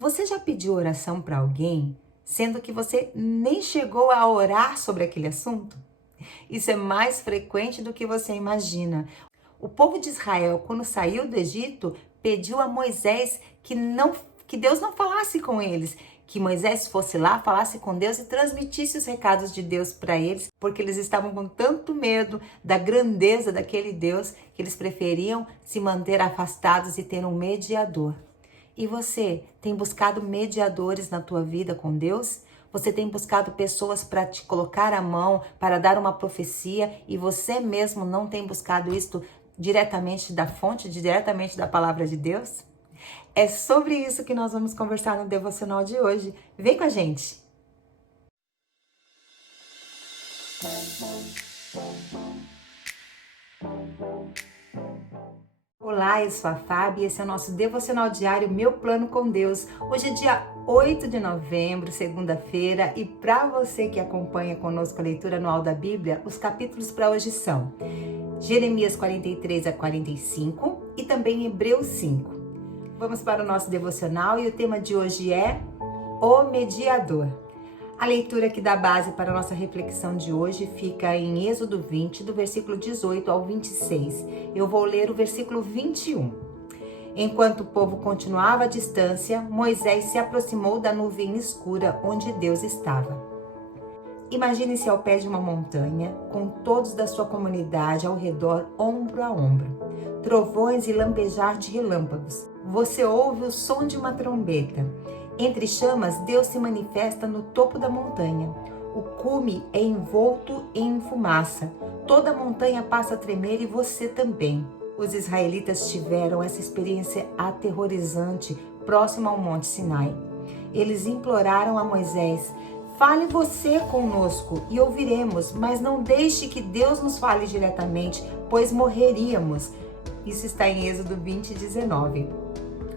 Você já pediu oração para alguém, sendo que você nem chegou a orar sobre aquele assunto? Isso é mais frequente do que você imagina. O povo de Israel, quando saiu do Egito, pediu a Moisés que Deus não falasse com eles, que Moisés fosse lá, falasse com Deus e transmitisse os recados de Deus para eles, porque eles estavam com tanto medo da grandeza daquele Deus que eles preferiam se manter afastados e ter um mediador. E você tem buscado mediadores na tua vida com Deus? Você tem buscado pessoas para te colocar a mão, para dar uma profecia, e você mesmo não tem buscado isto diretamente da fonte, diretamente da palavra de Deus? É sobre isso que nós vamos conversar no devocional de hoje. Vem com a gente! Olá, eu sou a Fábio e esse é o nosso devocional diário Meu Plano com Deus. Hoje é dia 8 de novembro, segunda-feira, e para você que acompanha conosco a leitura anual da Bíblia, os capítulos para hoje são Jeremias 43 a 45 e também Hebreus 5. Vamos para o nosso devocional e o tema de hoje é O Mediador. A leitura que dá base para a nossa reflexão de hoje fica em Êxodo 20, do versículo 18 ao 26. Eu vou ler o versículo 21. Enquanto o povo continuava à distância, Moisés se aproximou da nuvem escura onde Deus estava. Imagine-se ao pé de uma montanha, com todos da sua comunidade ao redor, ombro a ombro. Trovões e lampejar de relâmpagos. Você ouve o som de uma trombeta. Entre chamas, Deus se manifesta no topo da montanha. O cume é envolto em fumaça. Toda a montanha passa a tremer e você também. Os israelitas tiveram essa experiência aterrorizante próximo ao Monte Sinai. Eles imploraram a Moisés: fale você conosco e ouviremos, mas não deixe que Deus nos fale diretamente, pois morreríamos. Isso está em Êxodo 20, 19.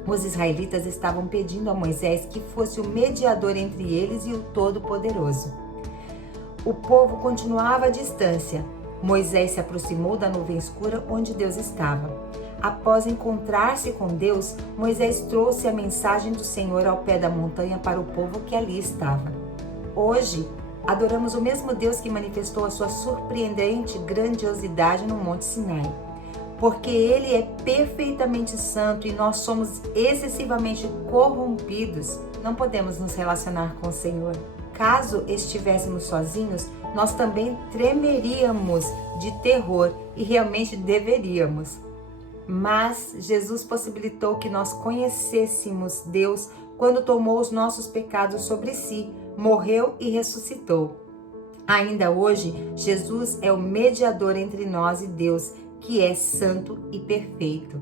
Os israelitas estavam pedindo a Moisés que fosse o mediador entre eles e o Todo-Poderoso. O povo continuava à distância. Moisés se aproximou da nuvem escura onde Deus estava. Após encontrar-se com Deus, Moisés trouxe a mensagem do Senhor ao pé da montanha para o povo que ali estava. Hoje, adoramos o mesmo Deus que manifestou a sua surpreendente grandiosidade no Monte Sinai. Porque Ele é perfeitamente santo e nós somos excessivamente corrompidos, não podemos nos relacionar com o Senhor. Caso estivéssemos sozinhos, nós também tremeríamos de terror e realmente deveríamos. Mas Jesus possibilitou que nós conhecêssemos Deus quando tomou os nossos pecados sobre si, morreu e ressuscitou. Ainda hoje, Jesus é o mediador entre nós e Deus, que é santo e perfeito.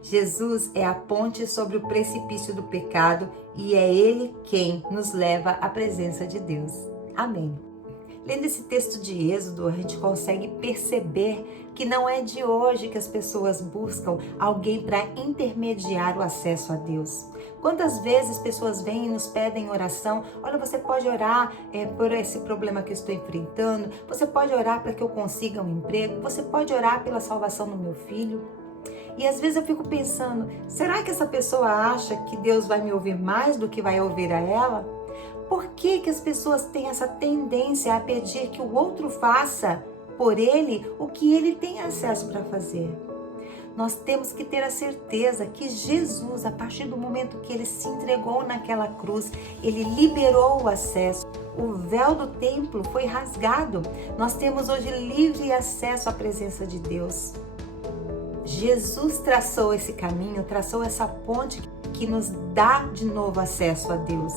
Jesus é a ponte sobre o precipício do pecado e é Ele quem nos leva à presença de Deus. Amém. Lendo esse texto de Êxodo, a gente consegue perceber que não é de hoje que as pessoas buscam alguém para intermediar o acesso a Deus. Quantas vezes pessoas vêm e nos pedem oração: olha, você pode orar por esse problema que eu estou enfrentando, você pode orar para que eu consiga um emprego, você pode orar pela salvação do meu filho. E às vezes eu fico pensando, será que essa pessoa acha que Deus vai me ouvir mais do que vai ouvir a ela? Por que as pessoas têm essa tendência a pedir que o outro faça por ele o que ele tem acesso para fazer? Nós temos que ter a certeza que Jesus, a partir do momento que ele se entregou naquela cruz, ele liberou o acesso. O véu do templo foi rasgado. Nós temos hoje livre acesso à presença de Deus. Jesus traçou esse caminho, traçou essa ponte que nos dá de novo acesso a Deus.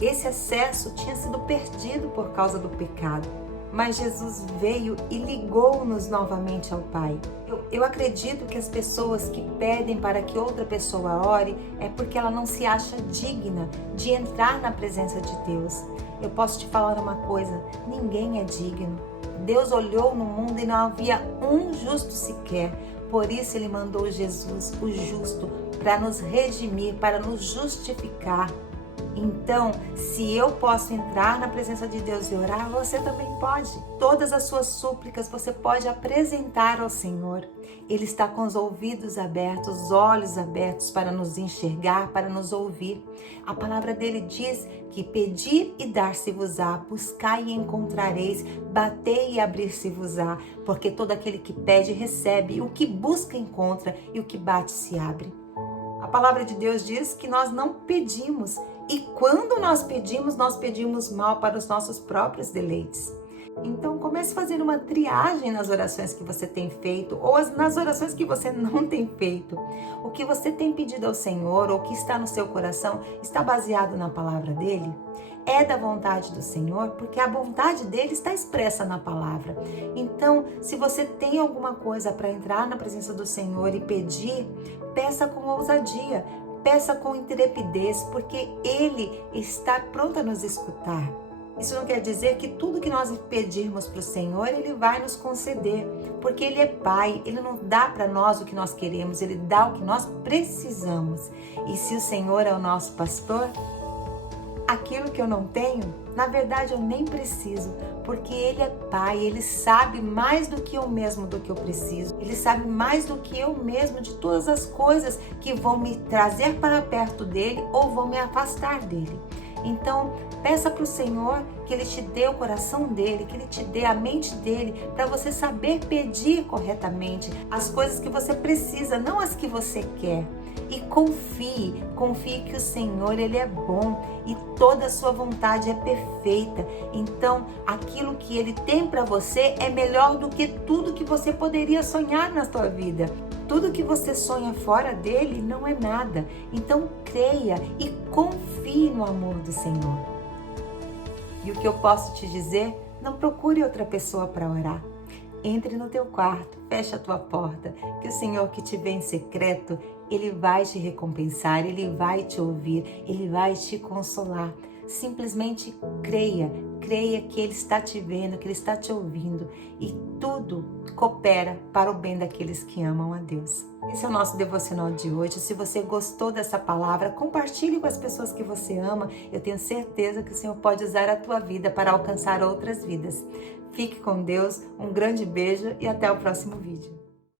Esse acesso tinha sido perdido por causa do pecado, mas Jesus veio e ligou-nos novamente ao Pai. Eu acredito que as pessoas que pedem para que outra pessoa ore é porque ela não se acha digna de entrar na presença de Deus. Eu posso te falar uma coisa: ninguém é digno. Deus olhou no mundo e não havia um justo sequer. Por isso Ele mandou Jesus, o justo, para nos redimir, para nos justificar. Então, se eu posso entrar na presença de Deus e orar, você também pode. Todas as suas súplicas você pode apresentar ao Senhor. Ele está com os ouvidos abertos, os olhos abertos para nos enxergar, para nos ouvir. A palavra dele diz que pedir e dar-se-vos-á, buscai e encontrareis, batei e abrir-se-vos-á, porque todo aquele que pede recebe, o que busca encontra e o que bate se abre. A palavra de Deus diz que nós não pedimos, e quando nós pedimos mal para os nossos próprios deleites. Então comece a fazer uma triagem nas orações que você tem feito ou nas orações que você não tem feito. O que você tem pedido ao Senhor ou o que está no seu coração está baseado na palavra dele? É da vontade do Senhor, porque a vontade dele está expressa na palavra. Então, se você tem alguma coisa para entrar na presença do Senhor e pedir, peça com ousadia, peça com intrepidez, porque ele está pronto a nos escutar. Isso não quer dizer que tudo que nós pedirmos para o Senhor, ele vai nos conceder, porque ele é Pai, ele não dá para nós o que nós queremos, ele dá o que nós precisamos. E se o Senhor é o nosso pastor, aquilo que eu não tenho, na verdade eu nem preciso, porque Ele é Pai, Ele sabe mais do que eu mesmo do que eu preciso. Ele sabe mais do que eu mesmo de todas as coisas que vão me trazer para perto dEle ou vão me afastar dEle. Então, peça para o Senhor que Ele te dê o coração dEle, que Ele te dê a mente dEle, para você saber pedir corretamente as coisas que você precisa, não as que você quer. E confie que o Senhor, Ele é bom e toda a sua vontade é perfeita. Então, aquilo que Ele tem para você é melhor do que tudo que você poderia sonhar na sua vida. Tudo que você sonha fora dele não é nada. Então, creia e confie no amor do Senhor. E o que eu posso te dizer, não procure outra pessoa para orar. Entre no teu quarto, fecha a tua porta, que o Senhor que te vê em secreto, Ele vai te recompensar, Ele vai te ouvir, Ele vai te consolar. Simplesmente creia que Ele está te vendo, que Ele está te ouvindo e tudo coopera para o bem daqueles que amam a Deus. Esse é o nosso devocional de hoje. Se você gostou dessa palavra, compartilhe com as pessoas que você ama. Eu tenho certeza que o Senhor pode usar a tua vida para alcançar outras vidas. Fique com Deus, um grande beijo e até o próximo vídeo.